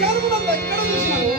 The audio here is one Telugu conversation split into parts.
విచారమునంతా ఎక్కడ చూసినాను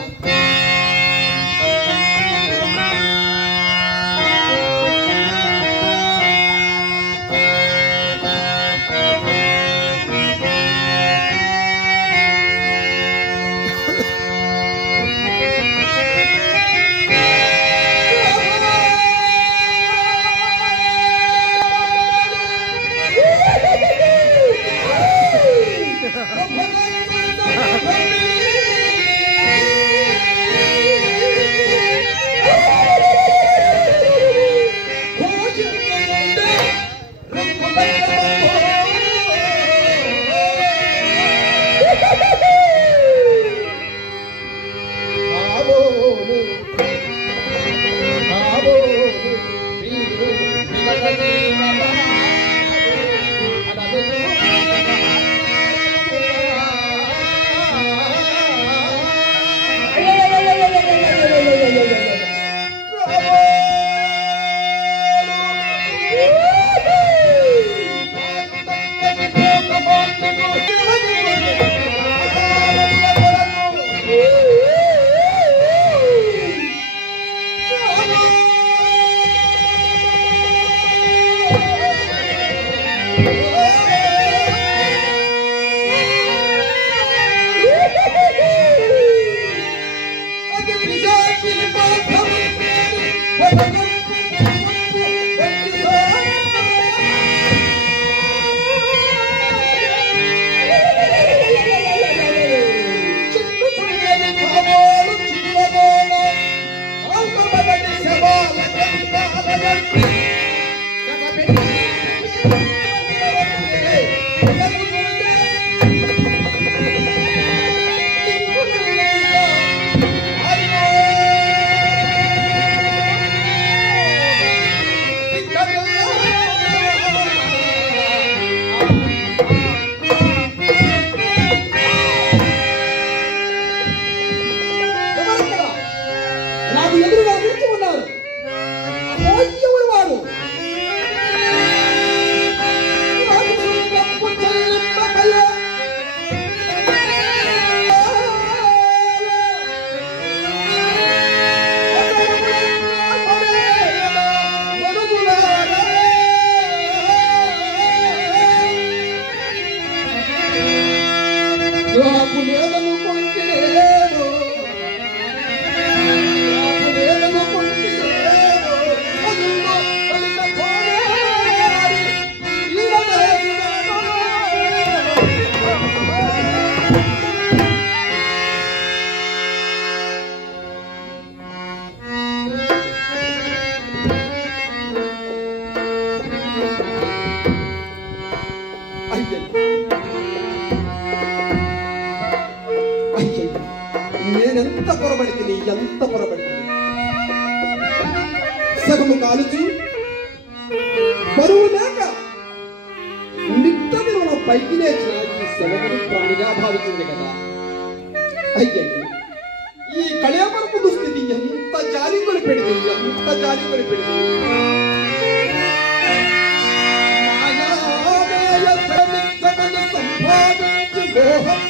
నేనెంత పొరబడితిని ఎంత పొరబడితిని సగము కాలుచు బరువు లేక నిట్టని మన పైకి లేచిన ఈ శవమును ప్రాణిగా భావించింది కదా అయ్యండి ఈ కళేమరపు దుస్థితి ఎంత జాలి కొనిపెడితే ఎంత జాలి కొనిపెడితే సంపాదించి మోహం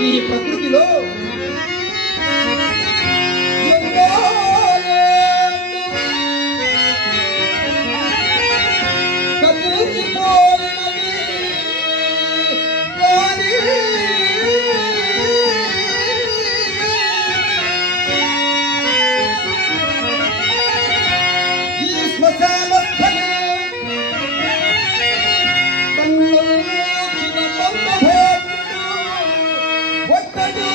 ఈ ప్రకృతిలో ఎన్నో కదిలిపోయినవి కానీ ఈ శ్మశాన స్థలే తన్నుచిన బంధభేదుడు ఒక్కడు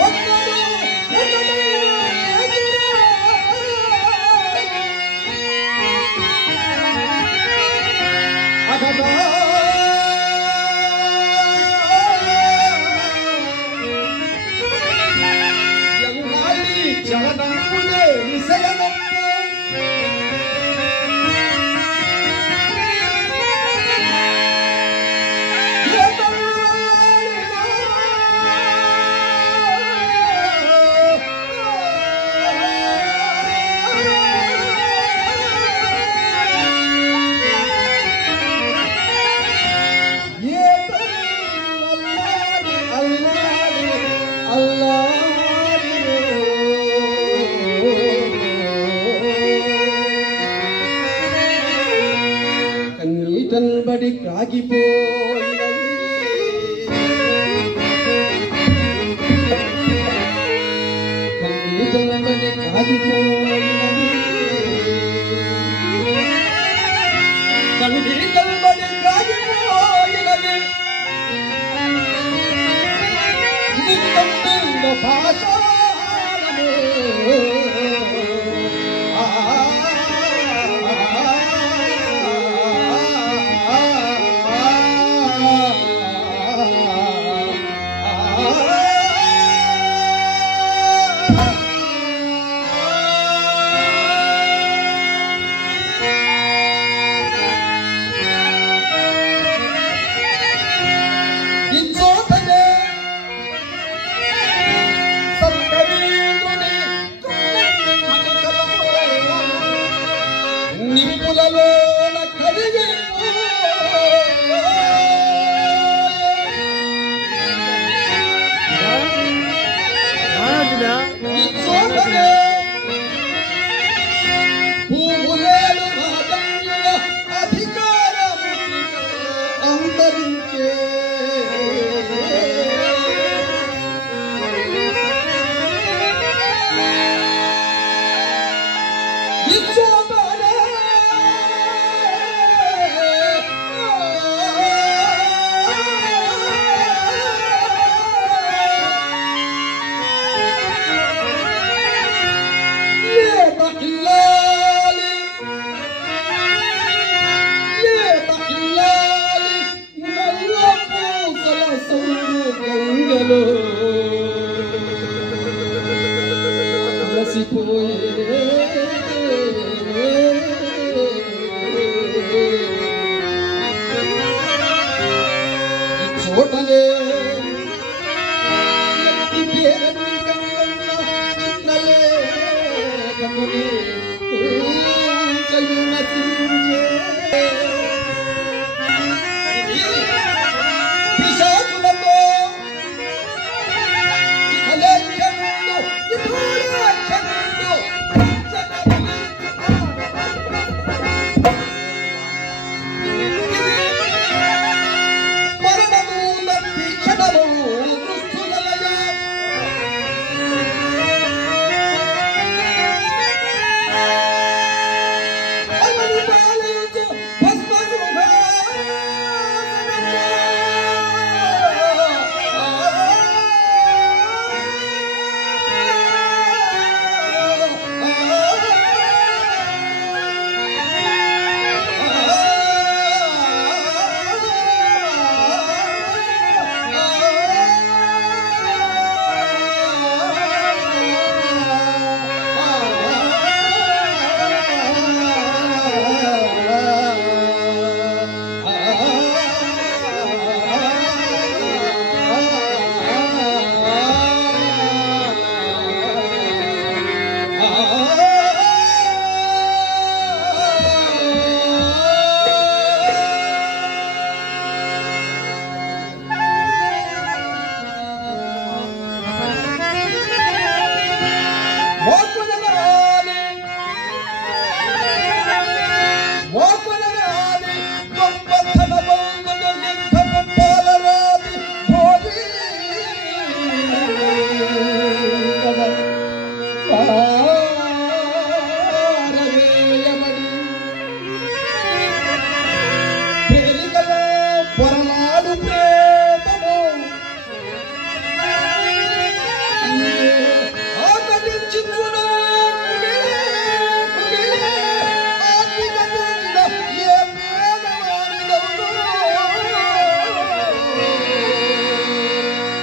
ఒక్కడు అగదా ఎంగాళి జగదంబులే విశయనమ్ము కన్నీటల్బడి కాగిపోయినవి కన్నీటల్బడి కాగిపోయినవి కన్నీటల్బడి కాగిపోయినవి నిత్యం నింద భాషాలము నిప్పులలోన కదిగి పువ్వులేలు రాజన్యుల అధికారము అంతరించే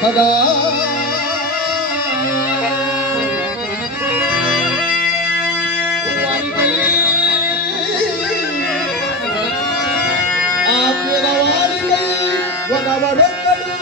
కదా ఆ పేదవారికై ఒకవడొక్కడు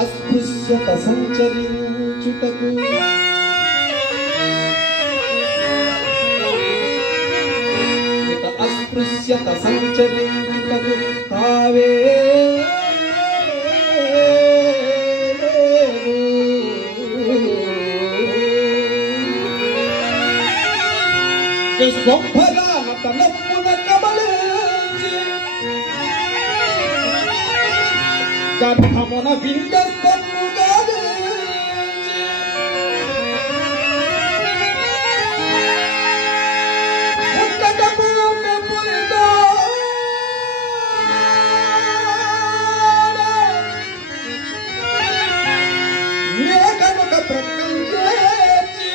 అస్పృశ్యత సంచరించుటకు అస్పృశ్యత సంచరించుటకు తావే స్వభరాన తలపున కమలించి గర్భమున విండస్తముగా ఒక్కటకు మెప్పునితో మేకనుక ప్రకంచేర్చి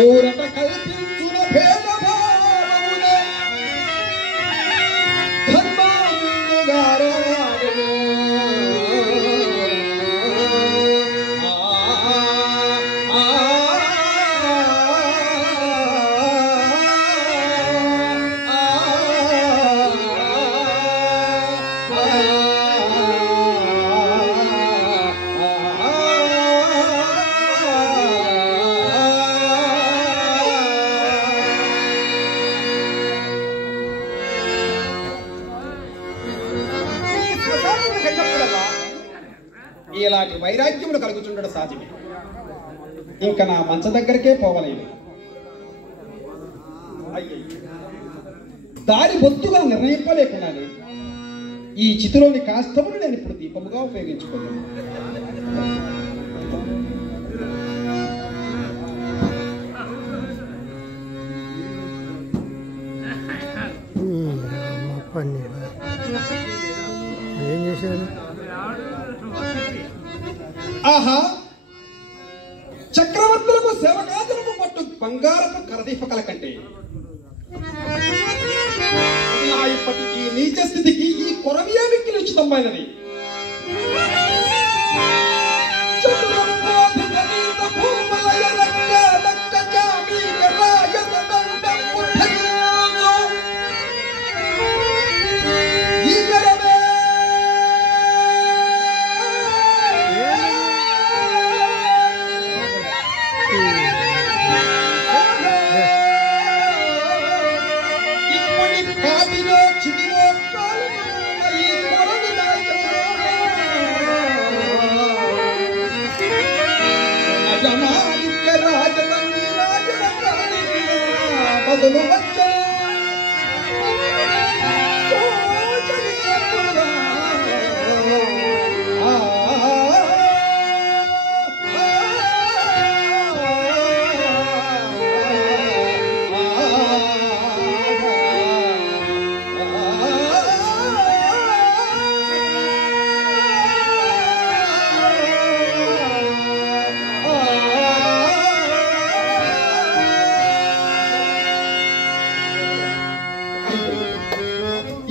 ఊరట కల్పించున భేదభావమున ధర్మాంగుగారాడెను. ఇలాంటి వైరాగ్యములు కలుగుతుండడం సాధ్యమే. ఇంకా నా మంచ దగ్గరికే పోవలేదు. దారి బొత్తుగా నిర్ణయింపలేకున్నాను. ఈ చితిలోని కాష్టమును నేను ఇప్పుడు దీపముగా ఉపయోగించుకున్నాను. ఏం చేశారు? ఆహా, చక్రవర్తులకు సేవకాదులకు పట్టు బంగారపు కరదీపకల కంటే ఇప్పటి ఈ నీచ స్థితికి ఈ కొరవియే విక్కిలించుతమైనది.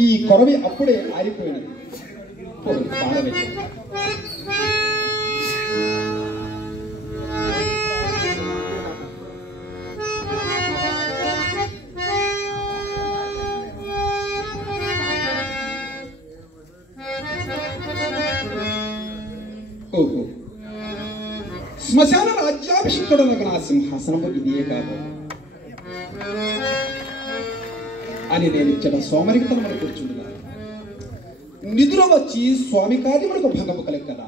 ఈ కొరవి అప్పుడే ఆరిపోయినది. ఓహో, శ్మశాన రాజ్యాభిషిక్తుడనకు నా సింహాసనము ఇదే కాదు అని నేను ఇచ్చిన సోమరితనమును కూర్చుండుగా నిధులు వచ్చి స్వామి కార్యములకు భంగము కలగ కదా.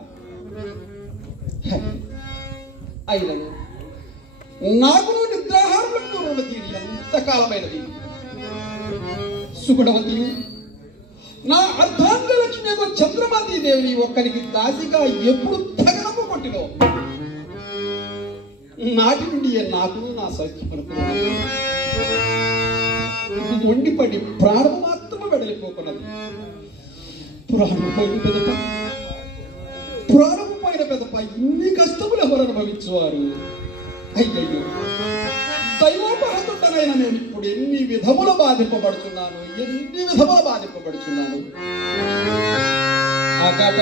అయినను నాకు నిద్రాహారములకు ఉన్నది ఎంతకాలమైనది. సుగుణవతియు నా అర్ధాంగలక్ష్మి యొక్క చంద్రమతి దేవిని ఒక్కరికి దాసిగా ఎప్పుడు తగనము కొట్టినో నాటి నుండి నాకు నా సౌఖ్యమునకు మొండిపడి ప్రాణము మాత్రమే వెడలిపోకున్నది. ప్రాణము పోయిన పెదప ఇన్ని కష్టములు ఎవరు అనుభవించువారు? అయ్యయ్యో, దైవోపహతుడనైన నేను ఇప్పుడు ఎన్ని విధములు బాధింపబడుతున్నాను. అకట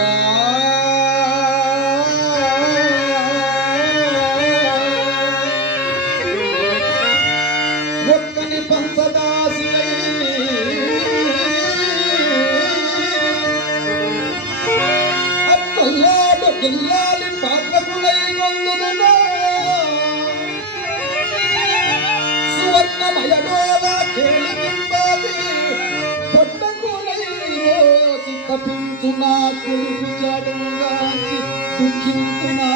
ఒక్కని పంచదాసి అత్తల్లాడు గిల్లాలి పాత్రకులై నొందుదునా సువర్ణమయడోల కేళికింబాది పొట్టకులై రోజు తపించునా కులుపు చాడుగాచి దుఃఖించునా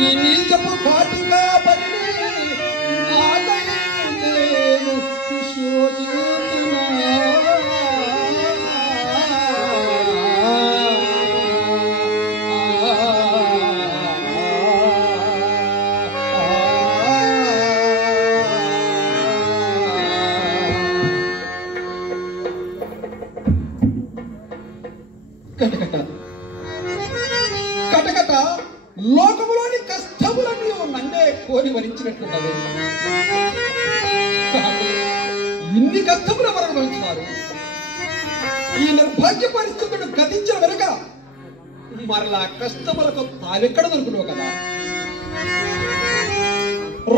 ఈ నీచపు కాటుగా పడి నేను శోచిస్తున్నా. కటకట లోకములోని కష్టములన్నీ నన్నే కోరి వరించినట్లున్నది. ఇన్ని కష్టములు ఎవరు అనుభవించినారు? ఈ నిర్భాగ్య పరిస్థితులను గతించిన వెనుక మరలా కష్టములకు తావెక్కడ దొరుకును కదా.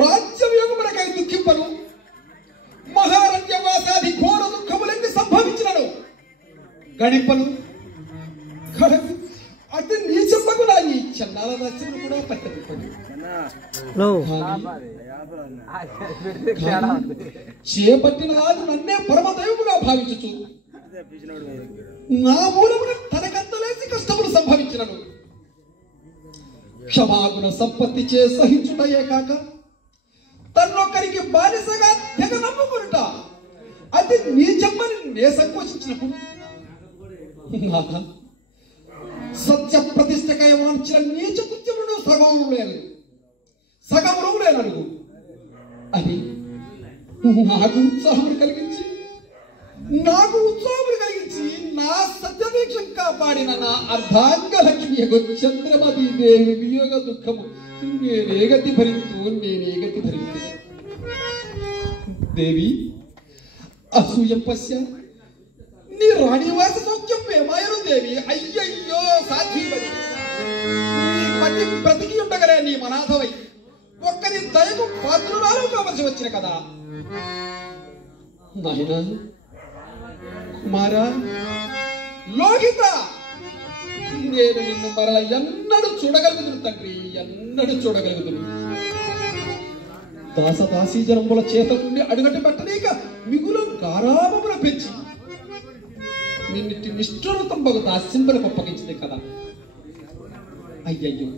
రాజ్యయోగమునకై దుఃఖింపను, మహారాజ్యవాసాది ఘోర దుఃఖములన్నీ సంభవించినను గణింపను. అతి నీచమ్మకు నా ఈ చన్నాల రాజ్యమును కూడా పట్టబెట్టను. చేపట్టిన రాజు నన్నే పరమదైవముగా భావించుచు నా మూలమున తనకంతలేసి కష్టములు సంభవించినను క్షమాగుణ సంపత్తి చే సహించుటయే కాక తన్నొక్కరికి బానిసగా తెగ నమ్ముకునుట అది నీచమ్మని నే సంకోచించినప్పుడు సత్య ప్రతిష్టకై వాంచిన నీచ కృత్యములను సగములు లేనను అని నాకు ఉత్సాహమును కలిగించి నా సత్యదేవుని కాపాడిన నా అర్ధాంగ లక్ష్మియకు చంద్రమతి దేవి వియోగ దుఃఖము నేనే గతి భరించు దేవి అసూయం పశ్య నీ రాణివాస సౌఖ్యం ఏమాయను దేవి అయ్యయ్యో సాధ్యమని నీ పతి బ్రతికి ఉండగలే నీ మనాథవై ఒక్కరి దయకు పాత్రురాలు కావలసి వచ్చిన కదా నాయనా కుమారా లోహిత నేను నిన్ను మరల ఎన్నడూ చూడగలుగుతును తండ్రి ఎన్నడూ చూడగలుగుతును దాసదాసీ జనముల చేత నుండి అడుగట్టు పెట్టలేక మిగులు గారాబమున పెంచి నిన్నిటి నిష్ఠురతంబగు దాస్యంబలకు అప్పగించింది కదా అయ్యయ్యో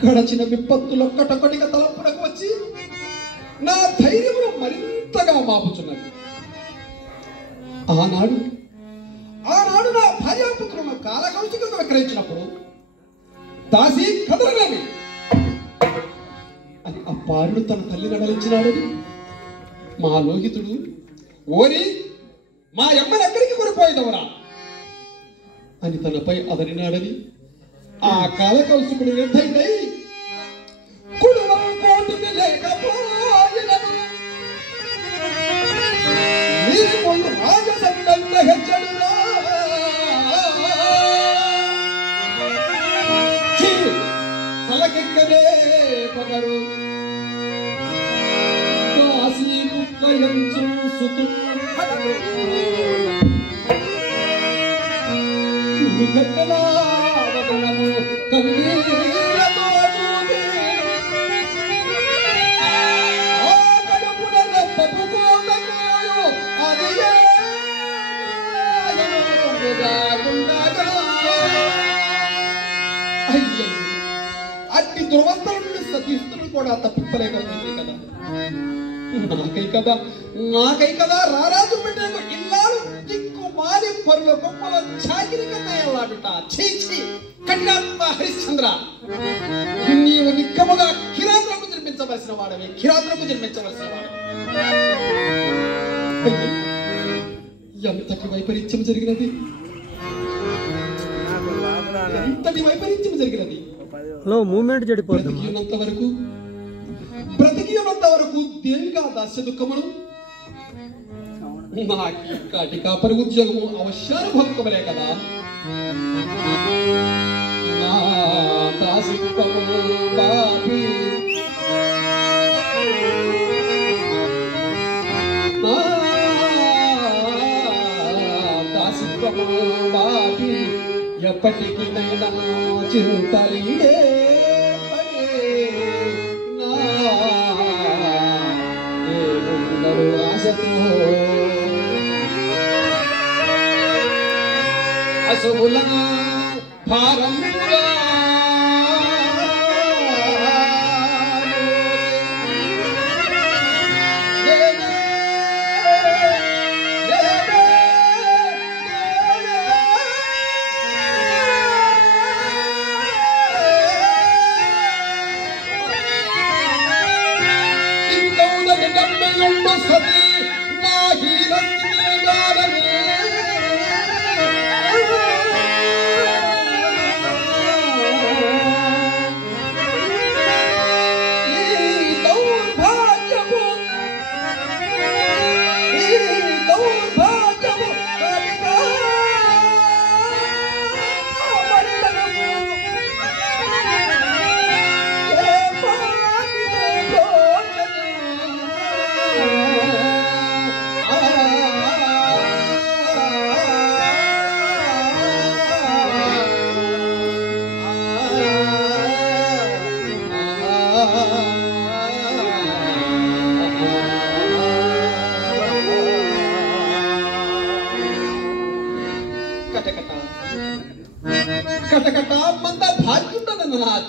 గడచిన విపత్తులొక్కటొక్కటిగా తలంపునకు వచ్చి నా ధైర్యమును మరింతగా మాపుచున్నది ఆనాడు నా భార్యాపుత్రులను కాలకౌశికంగా విక్రయించినప్పుడు దాసి కదలగాని అని ఆ బాలుడు తన తల్లి నడలించినాడని మా లోహితుడు ఓరి మా అమ్మని ఎక్కడికి కొనిపోయిందవరా అని తనపై అదరినాడని ఆ కాలకౌశికుడు నిర్ధయుడై కుడువం కోటిని లేకపోయినను నీకు రాజసండంత హెచ్చడురా తలకెక్కనే పగరు దాసి ముక్కయంచు సుతు గట్టలావదనము కన్నీరతో చూచి ఆ కడుపున రెప్పపుకోదకోయు అది అయ్యయ్యో అట్టి దుర్వంతల నుండి సతీస్తులు కూడా తప్పింపలేకపోయింది కదా నాకై కదా రారాజు బిడ్డకు ఇల్లాలు దిక్కు మాలి పరుల గొప్పల చాకిరి కన్నయ్యలాడుట చీచి కన్యాత్మ హరిశ్చంద్ర నీవు నిక్కముగా కిరాతులకు జన్మించవలసిన వాడవి ఎంతటి వైపరీత్యం జరిగినది మూమెంట్ బ్రతికి ఉన్నంత వరకు దేవిగా దాస్య దుఃఖమును నాటి కాపరి ఉద్యోగము అవశ్యానుభవకమలే కదా నా దాసిత్వము బాపి ఎప్పటికీ నైనా చింతలీడే ఆశతో అశుభుల భారముగా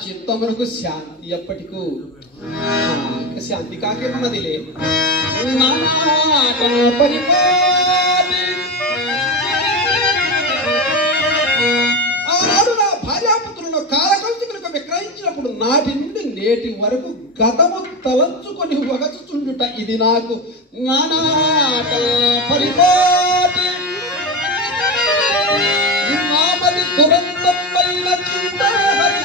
చిత్తమునకు శాంతి ఎప్పటికూ శాంతి కాకేమన్నదిలే ఆనాడు నా భార్యాపుత్రులను కాలకౌశికులకు విక్రయించినప్పుడు నాటి నుండి నేటి వరకు గతము తలంచుకొని వగచుచుండుట ఇది నాకు నానాట పరిపాటి దురంతమైన చింతాహరి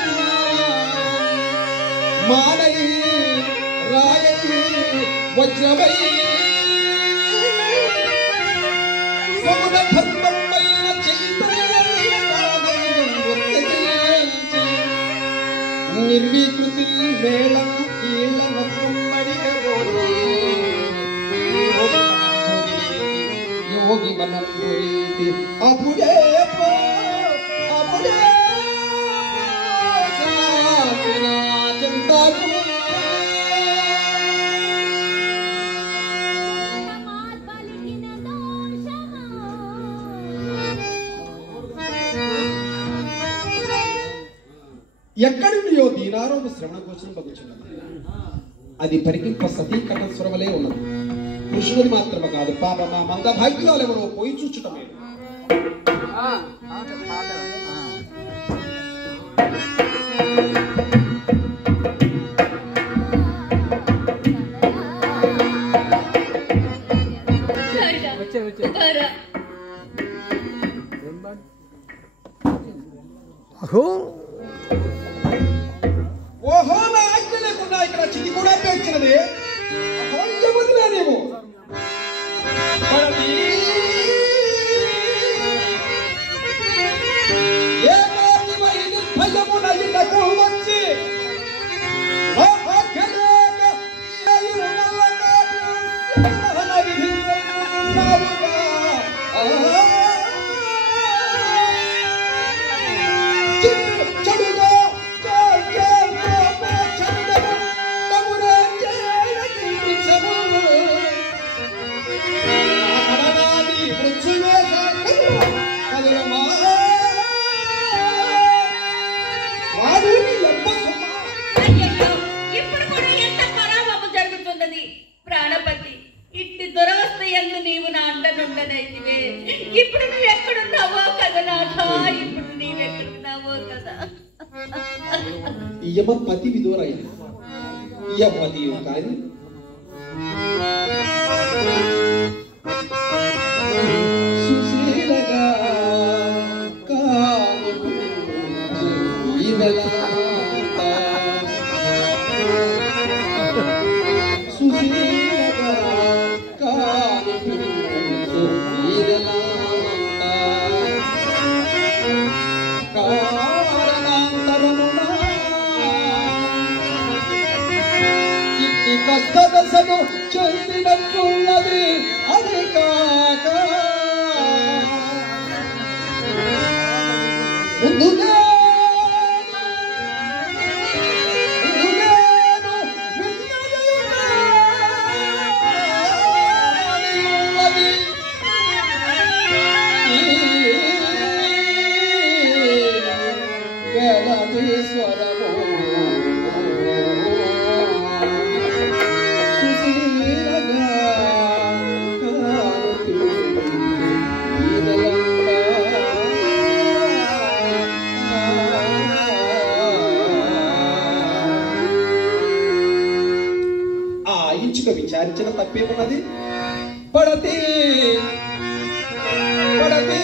మానై రాయై వజ్రమై సగుణ ధర్మమైన చైతన్యం నిర్వికృతి మేళం యోగి మనందురీతి అప్పుడే అప్పుడే చింతాకు ఎక్కడుండియో దీనారోమ శ్రవణ గోచరం పగుచున్నది. అది పరికింప సతీకరణ స్వరవలే ఉన్నది. కృష్ణుని మాత్రమే కాదు, పాప మా మంద భాగ్యాలెవరో పోయి చూచుటమే. ఓహో నా ఆజ్ఞ లేకుండా ఇక్కడ చిటి కూడా పేర్చినది. వదిలేనేమో వచ్చి ఇప్పుడు నువ్వు ఎక్కడున్నావో కదా నాథా, ఇప్పుడు నీవెక్కడున్నావో కదా. యమ పతి విదూరైన యమతియు కాని సుశీలగా కాని ఈవెలా సుశీలగా కాని ఈవెలా కష్టదశను చెందినట్లున్నది. అది కాక ముందుగా స్వరము విచారించిన తప్పేమున్నది. పడతి పడతి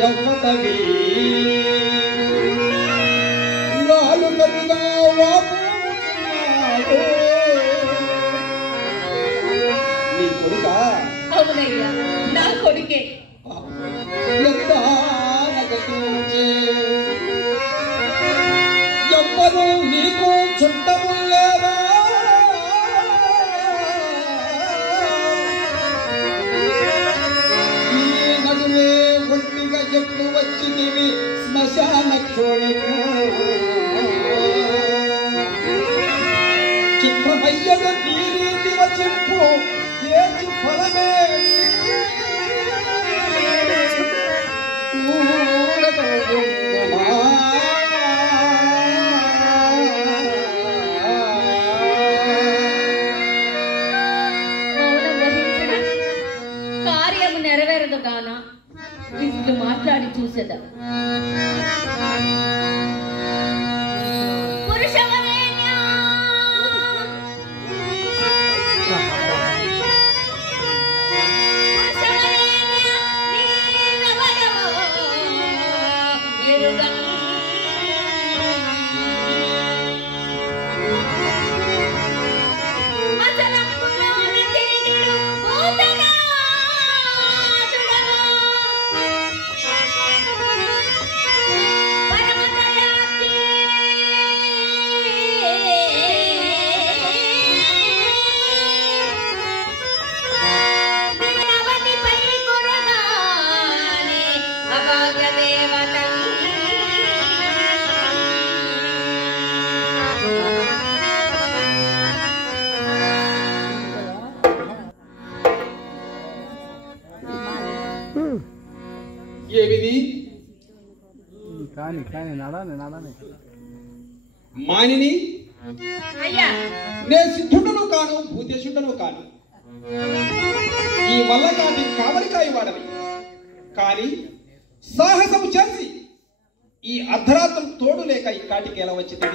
యవ్వతవి నాలుగలుగా వాపోతున్నాడు. నీ కొడుక? అవునయ్యా, నా కొడుకే. ఎంత నగటించే ఎవ్వరు నీకు చుట్టము లేదా? ఎప్పుడు వచ్చినవి శ్మశాన చిత్రమయ్యడు నీ రీతి వచ్చింపు ఏచి ఫలమే మౌనం వహించిన కార్యము నెరవేరదు కాన విష్ణు మాట్లాడి చూసేదా. ఏమిది? కానీ నడాలి మానిని అయ్యా నే సిద్ధుడను కాను, భూతేశుడను కాను. ఈ వల్ల కాటి కావలికాయ వాడని కానీ సాహసం చేసి ఈ అర్ధరాత్రం తోడు లేక ఈ కాటికి ఎలా వచ్చింది?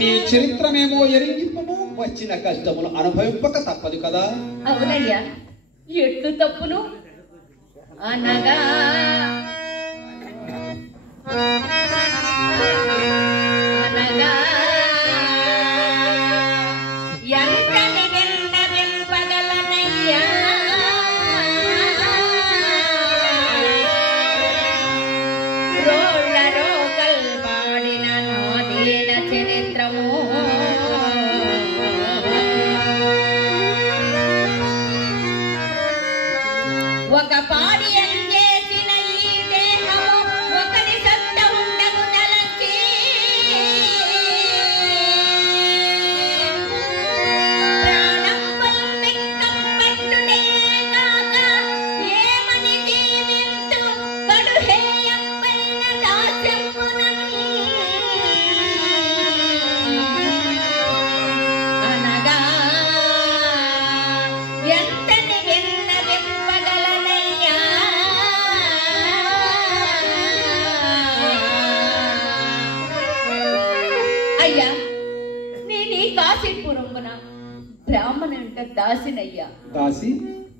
నీ చరిత్రమేమో ఎరింగిప్పము, వచ్చిన కష్టములు అనుభవింపక తప్పదు కదా. అవునయ్యా, ఎట్లు తప్పును అనగా అనగా ఎంతని విన్నవింపగలనయ్యా రోళ్ళ రోగల్ వాడిన నాదీన చరిత్రము ఒక పాడి అందేసిన ఈ దేహము ఒకరి సొంత ఉండగు తలంచి ప్రాణంబుల్ మిక్కం పట్టునే కాక ఏమని జీవింతు కడుహేయంపైన దాస్యమునని అనగా ఎంతని విన్నవింపగలనయ్యా అయ్యా, నేను ఈ కాశీపురమున బ్రాహ్మణుంట దాసినయ్యా. దాసి,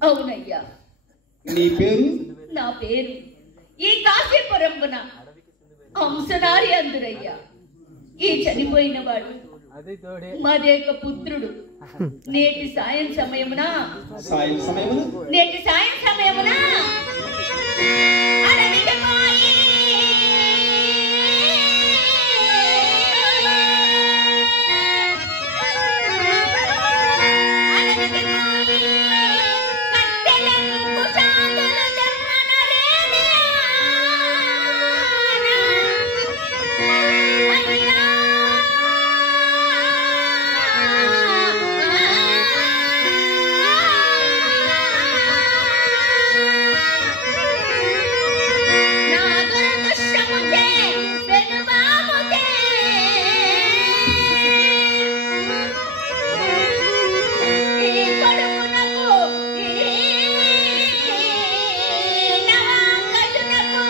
అవునయ్యా, నీ పేరు? నా పేరు ఈ కాశీపురమున హంసనారి అందురయ్యా. ఈ చనిపోయిన వాడు మదేక పుత్రుడు. నేటి సాయం సమయమున అడవికి పోయి కట్టెలను కుశాదులు తెమ్మనరేమియా. అయ్యా నా దురదృష్టముచే వెనుబాముచే ఈ కొడుకునకు ఈ నవాంగజునకు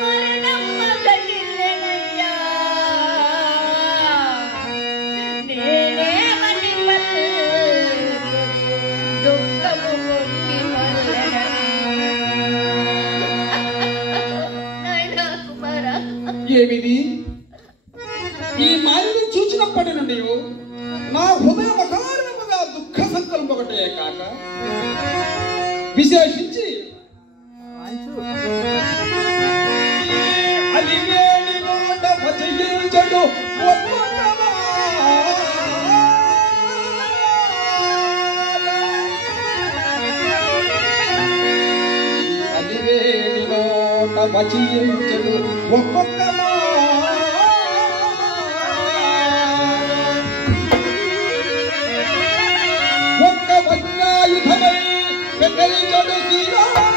మరణమ్మ గజిల్లెనయ్యా. నేనేమని పలుకుదు దుఃఖము పొంగి నాయనా కుమారా, ఏమిది? ఈ మాయని చూచినప్పటి నుండి నా హృదయం అకారణముగా దుఃఖ సంకల్పం ఒకటే కాక విశేషించి అలివేణి నోట పచయించడు అలివేణి నోట పచయించడు ఒక్కొక్క ఒక్క వజ్రాయుధమై పెకలించడు శ్రీరాముడిగాంచిన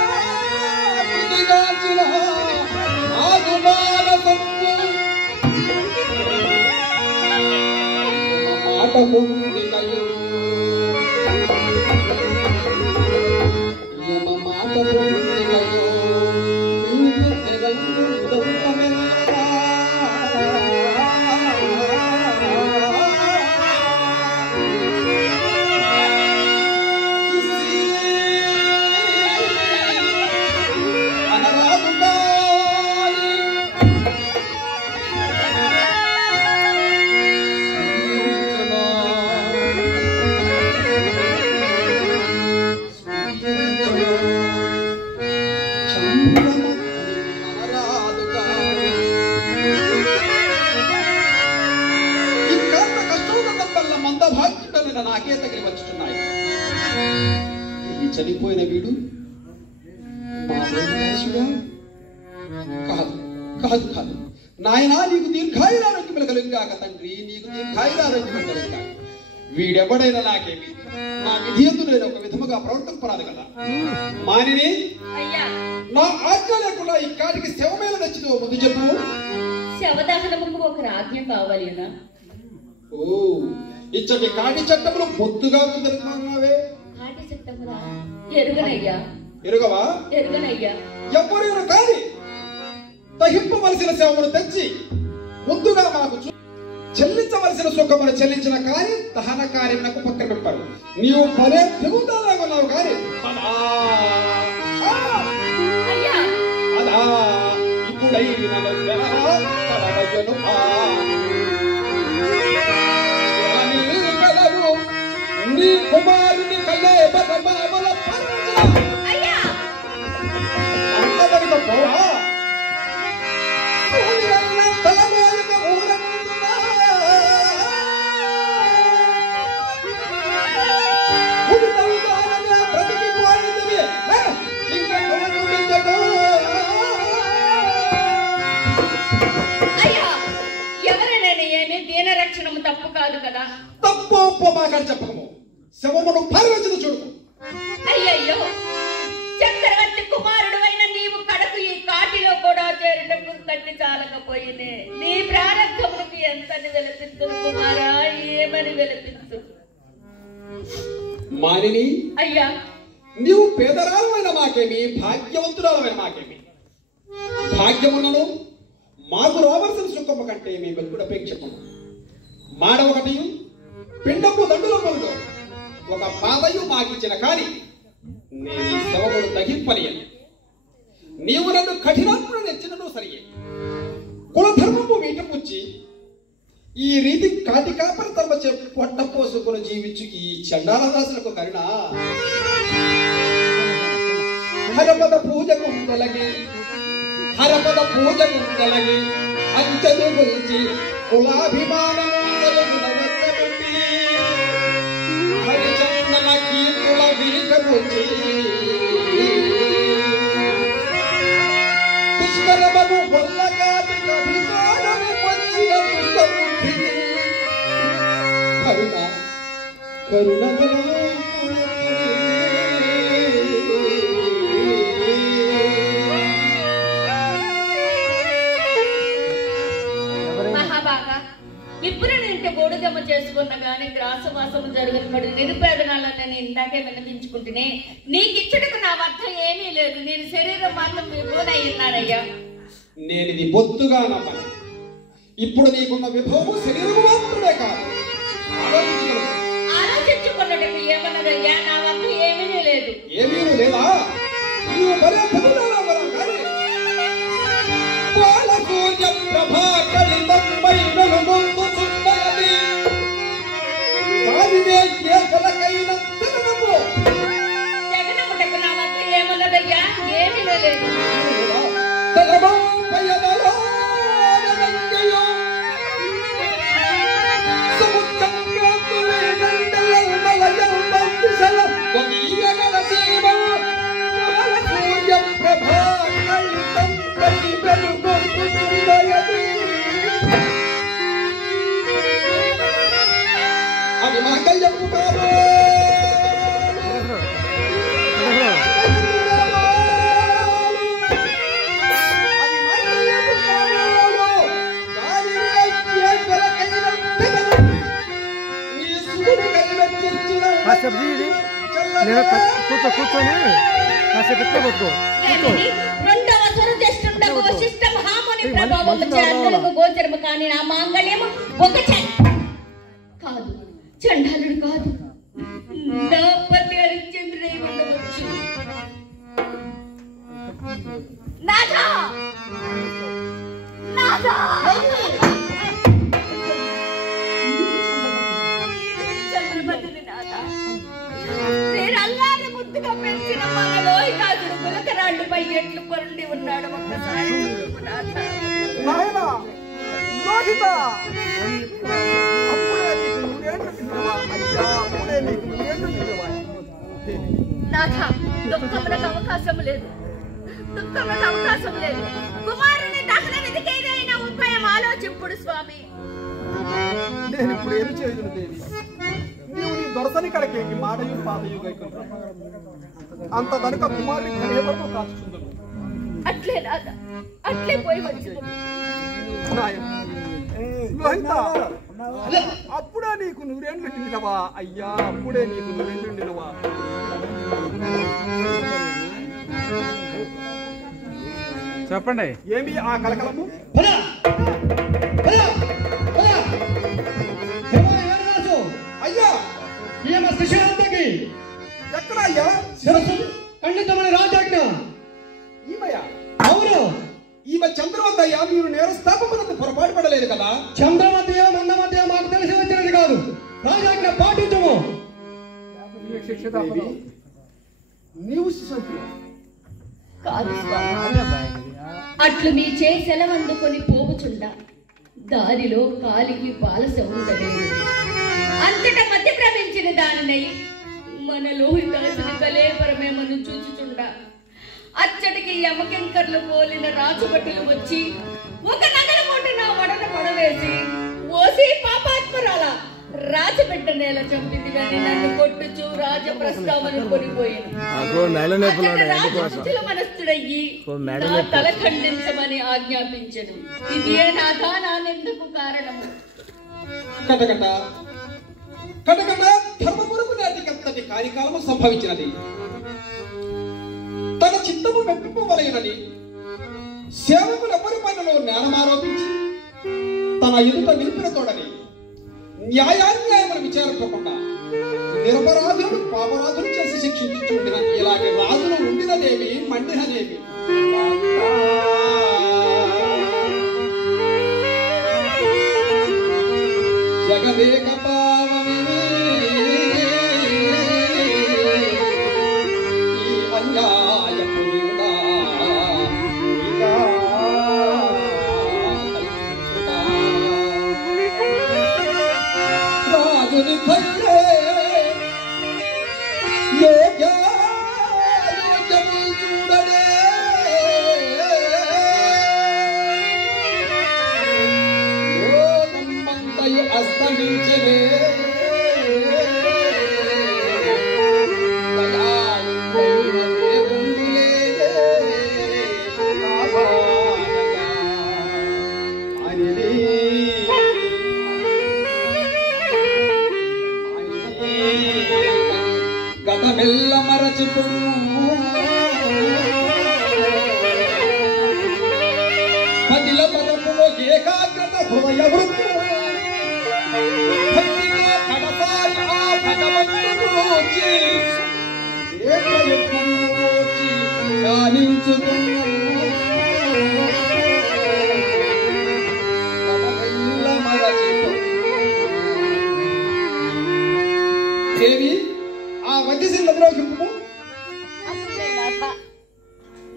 ఆగుమానసంబు మాట పొందినయు యమ మాట పొందినయు నాకే తగిలి వచ్చుతున్నాయి. ఈ చనిపోయిన వీడు మా వదిలేసుడా? కాదు కాదు కాదు నాయనా, నీకు దీర్ఘాయురారోగ్యములు కలుగాక తండ్రి, నీకు దీర్ఘాయురారోగ్యములు కలుగాక. వీడెవడైనా నాకేమి నా విధి ఎందు నేను ఒక విధముగా ప్రవర్తింపరాదు కదా. మానిని నా ఆజ్ఞ లేకుండా ఈ కాటికి శవమేళ తెచ్చుకో ముందు చెప్పు. శవదహనముకు ఒక రాజ్ఞ కావాలి అన్నా. ఓ ఇచ్చటి కాటి చట్టములు పొద్దుగా కుదురుతున్నావే. కాటి చట్టములా? ఎరుగనయ్యా. ఎరుగవా? ఎరుగనయ్యా. ఎవరైనా కానీ దహింపవలసిన సేవను తెచ్చి ముందుగా మాకు చెల్లించవలసిన సుఖమును చెల్లించిన కానీ దహన కార్యం నాకు పక్కన పెట్టారు. నీవు పదే తిరుగుతానే ఉన్నావు కానీ అదా ఇప్పుడైనా నీ కుమారుని కళ్ళే బలమామల అంతవరకు పోవా తప్పు కాదు కదా. తప్పు ఒప్పు మాకని చెప్పకము. శవమును పారవేసిన చూడు. అయ్యయ్యో, చక్రవర్తి కుమారుడు అయిన నీవు కడకు ఈ కాటిలో కూడా చేరుటకు కట్టి చాలకపోయింది. నీ ప్రారంభమునికి ఎంతని వెలిపిస్తుంది కుమారా, ఏమని వెలిపిస్తు? మానిని అయ్యా, నీవు పేదరాలమైన మాకేమి, భాగ్యవంతురాలమైన మాకేమి. భాగ్యములను మాకు రావాల్సిన సుఖము కంటే మేము ఎక్కువ అపేక్షము. మాడ ఒకటి పిండపు దండుల పొందు ఒక పాదయు మాకిచ్చిన కానీ నేను శవమును తగ్గింపలేను. నీవు నన్ను కఠినాత్మను నెచ్చినను సరియే. కులధర్మము వీటపుచ్చి ఈ రీతి కాటి కాపరి తరమచే పొట్ట పోసుకుని జీవించు ఈ చండాలదాసులకు కరుణ. హరపద పూజకు తొలగి అంచను గురించి కులాభిమానం హరిచందన కీర్తుల వీకరుచి పుష్కరమగు వల్లగాది అభిమానము వచ్చిన దుష్టబుద్ధిని కరుణగల ఇప్పుడు నేను గోడుగమ్మ చేసుకున్నా గానీ గ్రాసవాసము జరుగుతున్నప్పుడు నిరుపేదనాలను నేను ఇందాకే వినిపించుకుంటేనే నీకు ఇచ్చటకు నా వద్ద ఏమీ లేదు. నేను శరీరం మాత్రం విభూనయ్యున్నానయ్యా. నేను ఇది బొత్తుగా నమ్మను. ఇప్పుడు నీకున్న విభవము శరీరము మాత్రమే కాదు, ఆలోచించుకున్నట్టు ఏమన్నదయ్యా, నా వద్ద ఏమీ లేదు. ఏమీ లేదా? నీవు భలే పెరుగుదల కానీ బాలసూర్య ప్రభాకళితమై వెలుగొందుచున్నది. వారినే ఏ కొలకైన తెగనము. తెగనముటకు నా వద్ద ఏమన్నదయ్యా, ఏమీ లేదు. అది మాకయ్యకు కాదు. కూర్చొని కాసేపు ఎట్లా కొట్టుకో. రెండవ స్వరజేష్ఠుండగు వశిష్ఠ మహాముని ప్రభావము చే అందరకు గోచరము కాని నా మాంగళ్యము ఒక కాదు, చండాలుడు కాదు, నా పతి హరిశ్చంద్రుడై ఉండవచ్చు. నాథా, నాథా, చంద్రపతిని నాథా, నేను అల్లారి ముద్దుగా పెంచిన మనలో ఇలాదుడు గులకరాళ్ళపై ఎట్లు పొరుండి ఉన్నాడు. ఒక్కసారి చూపు నాథా. నాథ, దుఃఖములకు అవకాశం లేదు, దుఃఖములకు అవకాశం లేదు. కుమారుని దహన విధికి ఏదైనా ఉపాయం ఆలోచింపుడు స్వామి. నేను ఇప్పుడు ఏమి చేయను దేవి. దొరసని కడకేకి మాడయు పాదయు గైకుంట అంత దనక కుమారుడి కరేవరకు కాచుచుందును. అట్లే నాదా, అట్లే పోయి వచ్చింది. లోహిత, అప్పుడే నీకు నూరేండ్లు నిండినవా అయ్యా? అప్పుడే నీకు నూరేండ్లు నిండినవా? చెప్పండి. ఏమి ఆ కలకలము? అయ్యా ఎక్కడ అయ్యా? ఖండితమైన రాజాజ్ఞ. ఈమయ్యా? అవును, ఈమె చంద్రవద్దయ్యా. మీరు నేరస్థాపనకు పొరపాటు పడలేదు కదా? చంద్రమధ్య మందమధ్య మాకు తెలిసి వచ్చినది కాదు. రాజాజ్ఞ పాటించము. నీవు శిశువు కాదు స్వామి, అట్లు నీ సెలవందుకొని పోవుచుండా దారిలో కాలికి పాలస ఉండలేదు. అంతటా మధ్య ప్రవహించిన దానినై మన లోహితాసుని కలేపరమేమను చూచుచుండా అచ్చటికి యమకింకర్లు పోలిన రాజుభటులు వచ్చి ఒక నగల మూట నా వడన పడవేసి, ఓసి పాపాత్మరాల రాజబిడ్డ నేల చంపిదివని నన్ను కొట్టుచు రాజ ప్రస్తావన కొనిపోయాను. మనస్థుడయ్యి నా తల ఖండించమని ఆజ్ఞాపించను. ఇదే నాథా నా నిందకు కారణము. కటకట కటకట ధర్మపురము నాటికంతటి కార్యకాలము సంభవించినది. తన చిత్తము మెప్పింపవలయనని సేవకులెవ్వరి పనిలో నేరమారోపించి తన ఎదుట నిలిపిన తోడని న్యాయాన్యాయములు విచారించకుండా నిరపరాధులను పాపరాధులు చేసి శిక్షించుచుండిన ఇలాంటి రాజులు ఉండినదేమి మండినదేమి? జగదేక పావని ఈ అన్యాయపు నింద రాజుని భయే యోగ్యము చూడడే లోకమంతయు అస్తమించలే గతమెల్ల మరచిపోను పదిల పదములో ఏకాగ్రత హృదయ వృత్తి భక్తిగా కడసారి ఆ భగవంతుడు వచ్చి ఏకయుక్తమోచి ధ్యానించుకున్నాను. గతమెల్ల మరచిపోను దేవి ఆ వజ్రశిల ద్రోహింపు.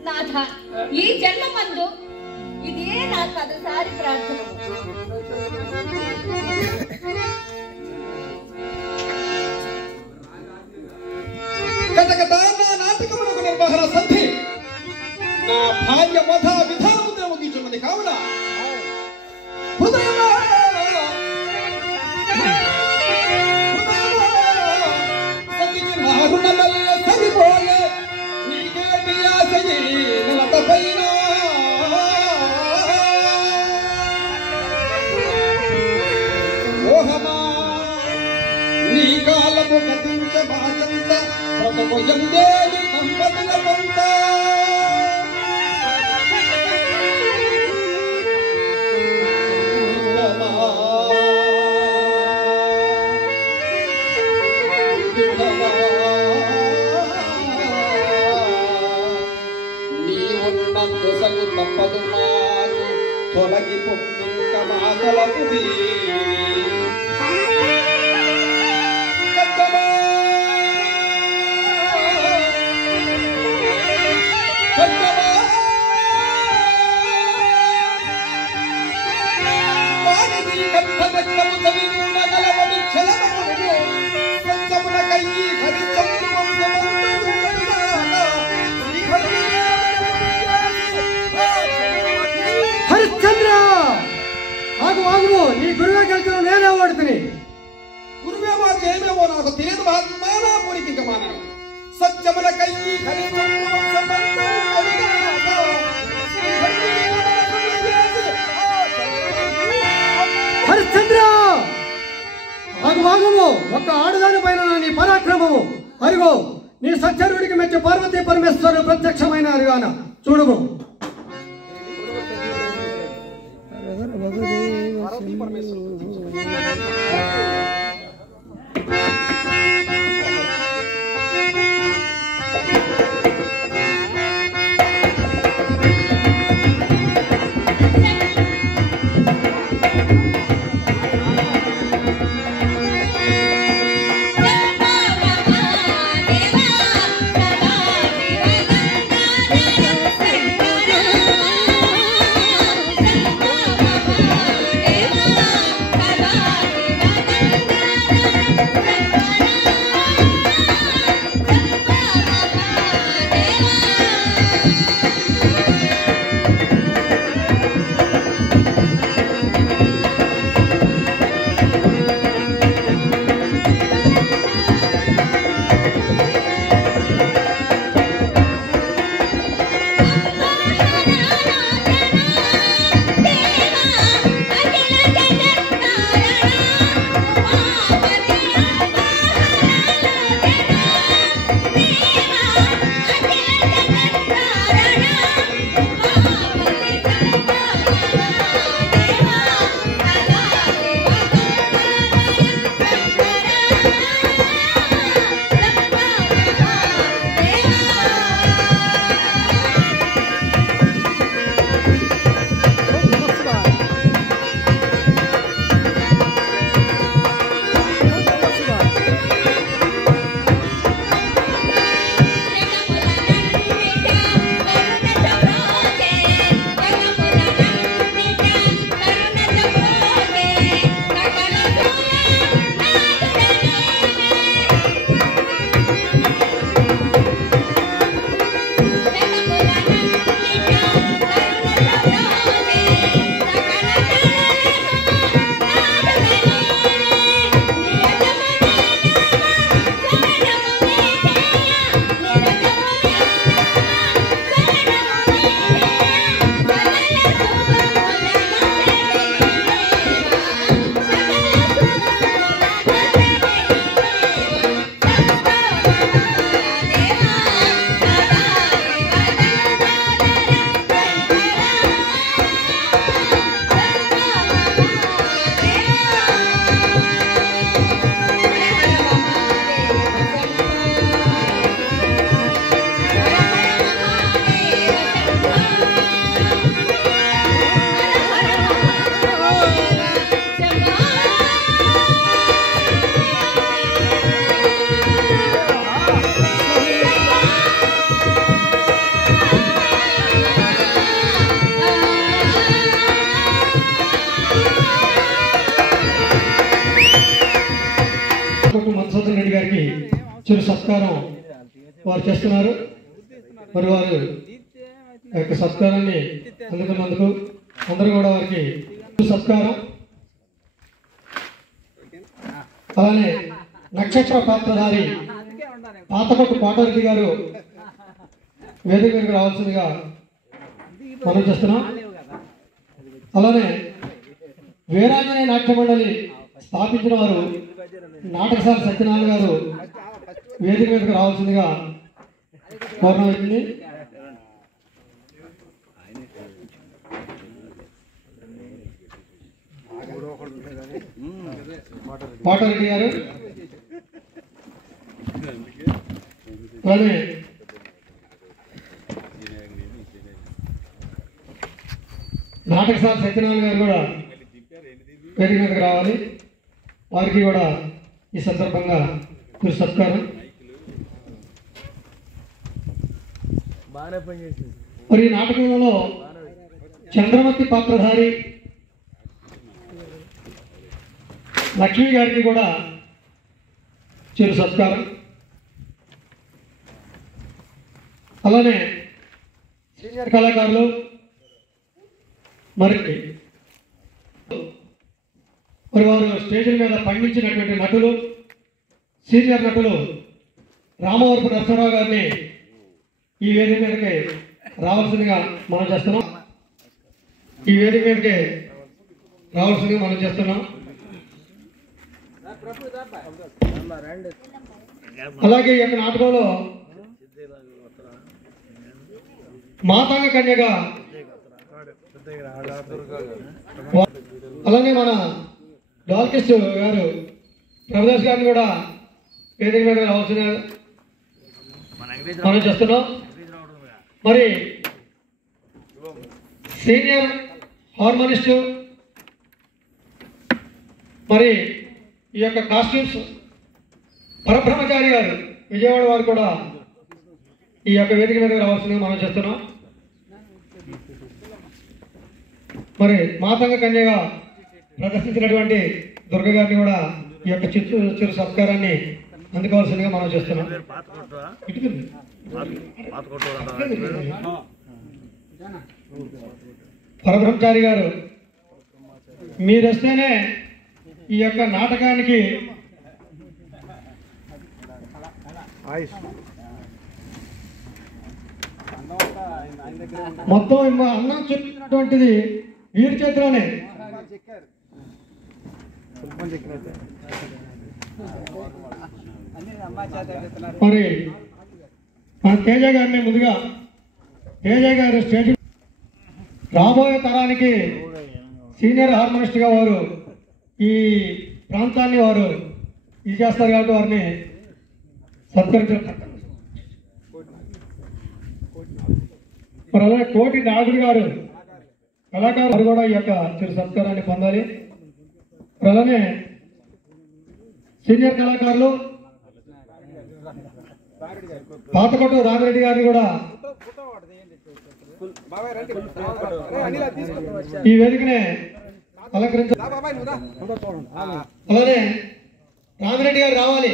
నాథ, ఈ జన్మమందు ఇదే నా కదసారి ప్రార్థన. కథకథ నా నాటకములకు నిర్వహణ సంధి నా భార్య వధ విధానము ముగించున్నది కావున హృదయమా సతికి మారుణమల్ల సరిపోలే నీకేటి ఆశయి నిలతపైన మోహమా నీ కాలము గతించబాచంత బ్రతుకు ఎందేది సంపదల పొంత నీవున్నందు సగు తప్పదు మాకు తొలగి పొమ్మింక మా తలకు హరిశ్చంద్ర, ఆగు ఆగు, నీ గురువే గెలిచిన నేనే ఓడుతుని. గురువే మాకు ఇంకేమేమో నాకు తెలియదు మహాత్మా, నా పూరికి ఇంక మానను. సత్యముల కయ్యి హరిశ్చంద్ర, ఆగము, ఒక్క ఆడదాని పైన నీ పరాక్రమము అరుగో. నీ సత్యరుడికి మెచ్చి పార్వతీ పరమేశ్వరుడు ప్రత్యక్షమైన అరుగాన చూడుము. మధుసూదన్ రెడ్డి గారికి చిరు సత్కారం వారు చేస్తున్నారు. మరి వారు యొక్క సత్కారాన్ని అందుకున్నందుకు అందరూ కూడా వారికి సత్కారం. అలానే నక్షత్ర పాత్రధారి పాతకొట్టు కోటారెడ్డి గారు వేదిక మీదకి రావాల్సిందిగా మనం చేస్తున్నాం. అలానే వీరాంజనేయ నాట్య మండలి స్థాపించిన వారు నాటకశాల సత్యనారాయణ గారు వేదిక మీదకి రావాల్సిందిగా కోరడం. కోటారెడ్డి గారు అలానే నాటకశాల సత్యనారాయణ గారు కూడా వేదిక మీదకి రావాలి. వారికి కూడా ఈ సందర్భంగా మీరు సత్కారం. మరి ఈ నాటకంలో చంద్రమతి పాత్రధారి లక్ష్మి గారికి కూడా చిరు సత్కారం. అలానే సీనియర్ కళాకారులు మరి వారు స్టేజ్ల మీద పండించినటువంటి నటులు సీనియర్ నటులు రామవరపు నరసింహరావు గారిని ఈ వేదిక మీదకి రావాల్సిందిగా మనం చేస్తున్నాం. ఈ వేదిక మీదకి రావాల్సిందిగా మనం చేస్తున్నాం. అలాగే ఈ యొక్క నాటకంలో మాతాంగ కన్యగా అలానే మన డాల్కిస్ట్ గారు ప్రభుదాస్ గారిని కూడా వేదిక మీద రావాల్సిన మనం చేస్తున్నాం. మరి సీనియర్ హార్మోనిస్టు మరి ఈ యొక్క కాస్ట్యూమ్స్ పరబ్రహ్మచారి గారు విజయవాడ వారు కూడా ఈ యొక్క వేదిక మీద రావాల్సిందిగా మనం చేస్తున్నాం. మరి మాతంగ కన్యగా ప్రదర్శించినటువంటి దుర్గ గారిని కూడా ఈ యొక్క చిరు సత్కారాన్ని అందుకోవాల్సిందిగా మనం చేస్తున్నాం. పరబ్రహ్మచారి గారు మీరు వస్తేనే ఈ యొక్క నాటకానికి మొత్తం అన్నం చెప్పినటువంటిది వీరి చేతిలోనే. మరి మన తేజ గారిని ముందుగా తేజ గారు స్టేజ్ రాబోయే తరానికి సీనియర్ హార్మోనిస్ట్గా వారు ఈ ప్రాంతాన్ని వారు ఇది చేస్తారు కాబట్టి వారిని సత్కరించారు. మరి అలాగే కోటి నాగుడు గారు కళాకారులు కూడా ఈ యొక్క చిరు సత్కారాన్ని పొందాలి. మరి అలానే సీనియర్ కళాకారులు పాతకొట్టు రామిరెడ్డి గారిని కూడా ఈ వేదికనే అలంకరించారు. అలానే రామిరెడ్డి గారు రావాలి.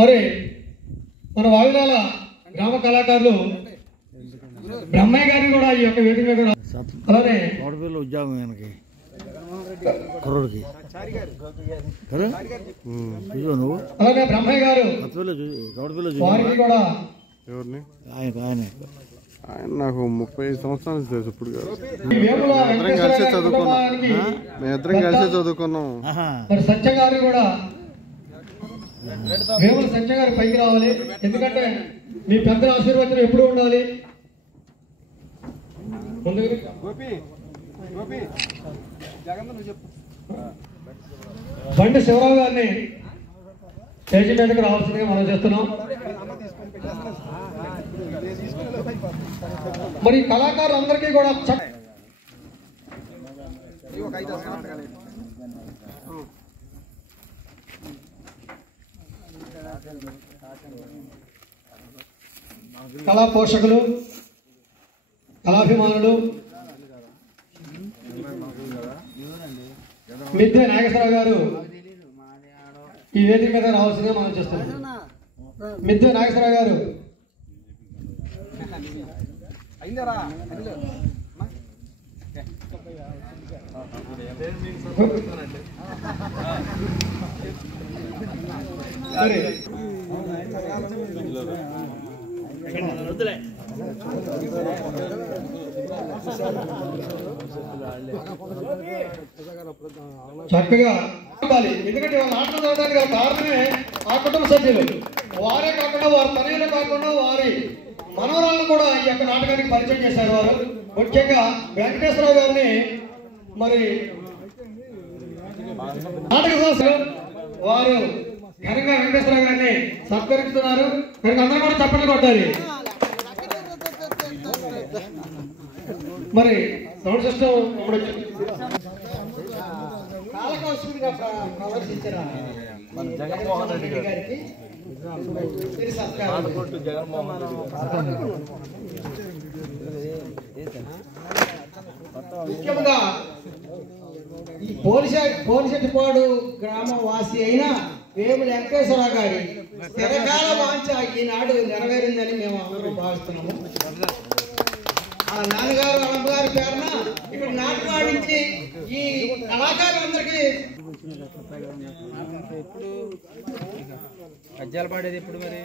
మరి మన వాయురాల గ్రామ కళాకారులు బ్రహ్మయ్య గారిని కూడా ఈ యొక్క వేదిక మీద అలానే ఉద్యోగం కుర్రోడికి నువ్వు అలానే బ్రహ్మయ్య గారు వారికి కూడా ఎవరిని ఆయన నాకు 35 సంవత్సరాలు తెలుసు. ఇప్పుడు మేమిద్దరం కలిసి చదువుకున్నాం. మరి సత్య గారు కూడా వేముల సత్య గారు పైకి రావాలి. ఎందుకంటే మీ పెద్దల ఆశీర్వచనం ఎప్పుడు ఉండాలి. బండి శివరావు గారిని స్టేజ్ మీదకి రావాల్సిందిగా మనం చేస్తున్నాం. మరి కళాకారులందరికీ కూడా కళా పోషకులు కళాభిమానులు మిద్దె నాగేశ్వరరావు గారు ఈ వేదిక మీద రావాల్సిందిగా మనం చేస్తున్నాం. మిద్దె నాగేశ్వరరావు గారు చక్కగా ఉండాలి. ఎందుకంటే వాళ్ళ నాటకం చదవడానికి గల కారణమే ఆ కుటుంబ సభ్యులు. వారే కాకుండా వారి తనయులు కాకుండా వారి మనవరాలను కూడా ఈ యొక్క నాటకానికి పరిచయం చేశారు. వారు ముఖ్యంగా వెంకటేశ్వరరావు గారిని మరి నాటక సంస్థలు వారు ఘనంగా వెంకటేశ్వరరావు గారిని సత్కరిస్తున్నారు. మరి అందరూ కూడా చప్పట్లు కొట్టాలి. మరి సౌండ్ సిస్టమ్ ప్రదర్శించారు జగన్మోహన్ రెడ్డి గారికి ముఖ్యంగా ఈ పోలిశెట్టిపాడు గ్రామ వాసి అయిన వేముల వెంకటేశ్వరరావు గారి చిరకాల వాంఛ ఈనాడు నెరవేరిందని మేము అందరూ భావిస్తున్నాము. కళాకారులందరికీ ఎప్పుడు పద్యాలు పాడేది ఎప్పుడు మరి